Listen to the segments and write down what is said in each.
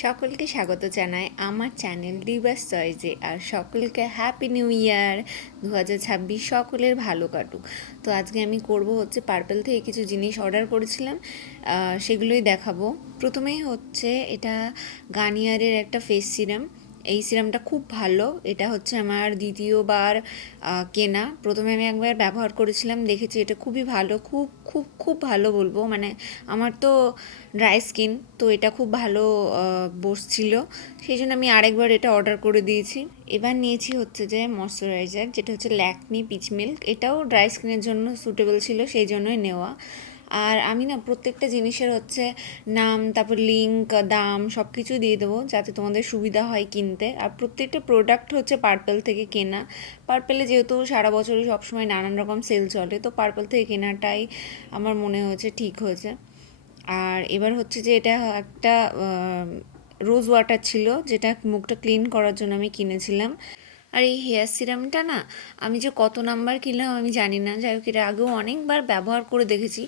সকলকে স্বাগত জানাই আমার চ্যানেল দিবাস চয়েজে। আর সকলকে হ্যাপি নিউ ইয়ার 2026। সকলের ভালো কাটুক। তো আজকে আমি করব হচ্ছে পার্পেল থেকে কিছু জিনিস অর্ডার করেছিলাম, সেগুলোই দেখাবো। প্রথমেই হচ্ছে এটা গার্নিয়ারের একটা ফেস সিরাম। এই সিরামটা খুব ভালো। এটা হচ্ছে আমার দ্বিতীয়বার কেনা। প্রথমে আমি একবার ব্যবহার করেছিলাম, দেখেছি এটা খুবই ভালো, খুব খুব খুব ভালো বলবো। মানে আমার তো ড্রাই স্কিন, তো এটা খুব ভালো বসছিল, সেই জন্য আমি আরেকবার এটা অর্ডার করে দিয়েছি। এবার নিয়েছি হচ্ছে যে ময়শ্চারাইজার, যেটা হচ্ছে ল্যাকমি পিচ মিল্ক। এটাও ড্রাই স্কিনের জন্য সুটেবল ছিল, সেই জন্যই নেওয়া। আর আমি না প্রত্যেকটা জিনিসের হচ্ছে নাম, তারপর লিঙ্ক, দাম সব কিছু দিয়ে দেবো, যাতে তোমাদের সুবিধা হয় কিনতে। আর প্রত্যেকটা প্রোডাক্ট হচ্ছে পার্পেল থেকে কেনা। পার্পেলে যেহেতু সারা বছরই সবসময় নানান রকম সেল চলে, তো পার্পেল থেকে কেনাটাই আমার মনে হয়েছে ঠিক হয়েছে। আর এবার হচ্ছে যে এটা একটা রোজ ওয়াটার ছিল, যেটা মুখটা ক্লিন করার জন্য আমি কিনেছিলাম। আর এই হেয়ার সিরামটা না আমি যে কত নাম্বার কিনলাম আমি জানি না, যাই হোক এটা আগেও অনেকবার ব্যবহার করে দেখেছি।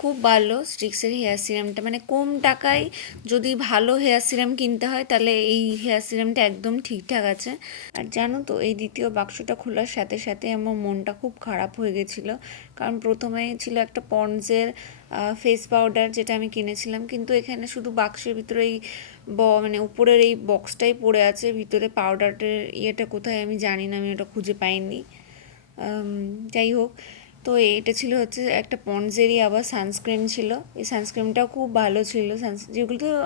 খুব ভালো স্ট্রিক্সের হেয়ার সিরামটা, মানে কম টাকায় যদি ভালো হেয়ার সিরাম কিনতে হয় তাহলে এই হেয়ার সিরামটা একদম ঠিকঠাক আছে। আর জানো তো, এই দ্বিতীয় বাক্সটা খোলার সাথে সাথে আমার মনটা খুব খারাপ হয়ে গেছিলো। কারণ প্রথমে ছিল একটা পন্ডসের ফেস পাউডার, যেটা আমি কিনেছিলাম, কিন্তু এখানে শুধু বাক্সের ভিতরে এই মানে উপরের এই বক্সটাই পড়ে আছে, ভিতরে পাউডারের ইয়েটা কোথায় আমি জানি না, আমি ওটা খুঁজে পাইনি। যাই হোক, তো এটা ছিল হচ্ছে একটা পন্ডসেরই আবার সানস্ক্রিন ছিল। এই সানস্ক্রিনটাও খুব ভালো ছিল।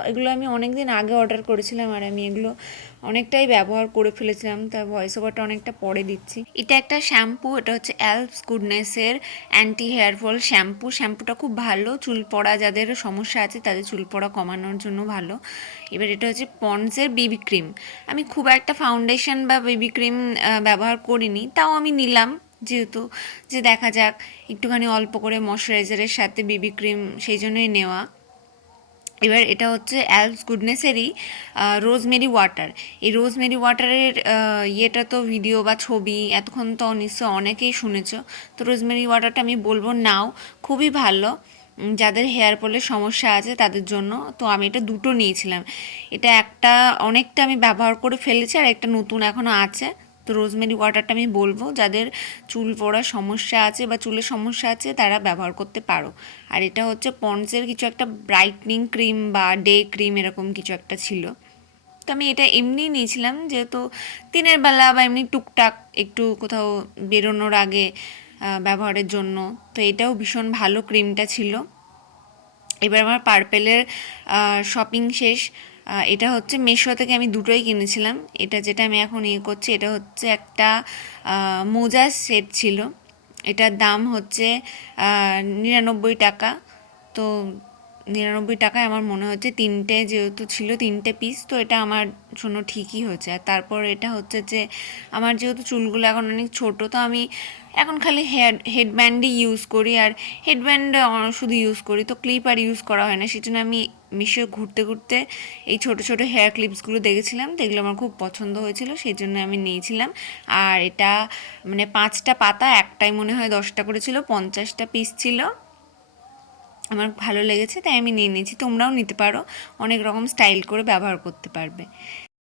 এগুলো আমি অনেক দিন আগে অর্ডার করেছিলাম, আর আমি এগুলো অনেকটাই ব্যবহার করে ফেলেছিলাম, তার ভয়েস ওভারটা অনেকটা পরে দিচ্ছি। এটা একটা শ্যাম্পু, এটা হচ্ছে অ্যালপস গুডনেসের অ্যান্টি হেয়ার ফল শ্যাম্পু। শ্যাম্পুটা খুব ভালো, চুল পড়া যাদের সমস্যা আছে তাদের চুল পড়া কমানোর জন্য ভালো। এবার এটা হচ্ছে পন্ডসের বেবি ক্রিম। আমি খুব একটা ফাউন্ডেশন বা বেবি ক্রিম ব্যবহার করিনি, তাও আমি নিলাম, যেহেতু যে দেখা যাক একটুখানি অল্প করে ময়শ্চারাইজারের সাথে বেবি ক্রিম, সেই জন্যই নেওয়া। এবার এটা হচ্ছে অ্যালপস গুডনেসেরই রোজমেরি ওয়াটার। এই রোজমেরি ওয়াটারের ইয়েটা তো ভিডিও বা ছবি এতক্ষণ তো নিশ্চয় অনেকেই শুনেছ। তো রোজমেরি ওয়াটারটা আমি বলবো নাও, খুবই ভালো যাদের হেয়ার ফলের সমস্যা আছে তাদের জন্য। তো আমি এটা দুটো নিয়েছিলাম। এটা একটা অনেকটা আমি ব্যবহার করে ফেলেছি, আর একটা নতুন এখনও আছে। তো রোজমেরি ওয়াটারটা আমি বলবো যাদের চুল পড়ার সমস্যা আছে বা চুলের সমস্যা আছে তারা ব্যবহার করতে পারো। আর এটা হচ্ছে পন্ডসের কিছু একটা ব্রাইটনিং ক্রিম বা ডে ক্রিম এরকম কিছু একটা ছিল। তো আমি এটা এমনিই নিয়েছিলাম, যেহেতু দিনের বেলা বা এমনি টুকটাক একটু কোথাও বেরোনোর আগে ব্যবহারের জন্য। তো এটাও ভীষণ ভালো ক্রিমটা ছিল। এবার আমার পার্পেলের শপিং শেষ। এটা হচ্ছে মিশো থেকে আমি দুটোই কিনেছিলাম। এটা যেটা আমি এখন ইয়ে করছি, এটা হচ্ছে একটা মোজার সেট ছিল। এটার দাম হচ্ছে 99 টাকা। তো 99 টাকায় আমার মনে হচ্ছে তিনটে যেহেতু ছিল, তিনটে পিস, তো এটা আমার জন্য ঠিকই হয়েছে। আর তারপর এটা হচ্ছে যে আমার যেহেতু চুলগুলো এখন অনেক ছোট, তো আমি এখন খালি হেডব্যান্ডই ইউজ করি। আর হেডব্যান্ড শুধু ইউজ করি, তো ক্লিপ আর ইউজ করা হয় না। সেই জন্য আমি মিশো ঘুরতে ঘুরতে এই ছোট ছোট হেয়ার ক্লিপসগুলো দেখেছিলাম, তো এগুলো আমার খুব পছন্দ হয়েছিল, সেই জন্য আমি নিয়েছিলাম। আর এটা মানে 5টা পাতা, একটাই মনে হয় 10টা করে ছিল, 50টা পিস ছিল। আমার ভালো লেগেছে তাই আমি নিয়ে নিয়েছি। তোমরাও নিতে পারো, অনেক রকম স্টাইল করে ব্যবহার করতে পারবে।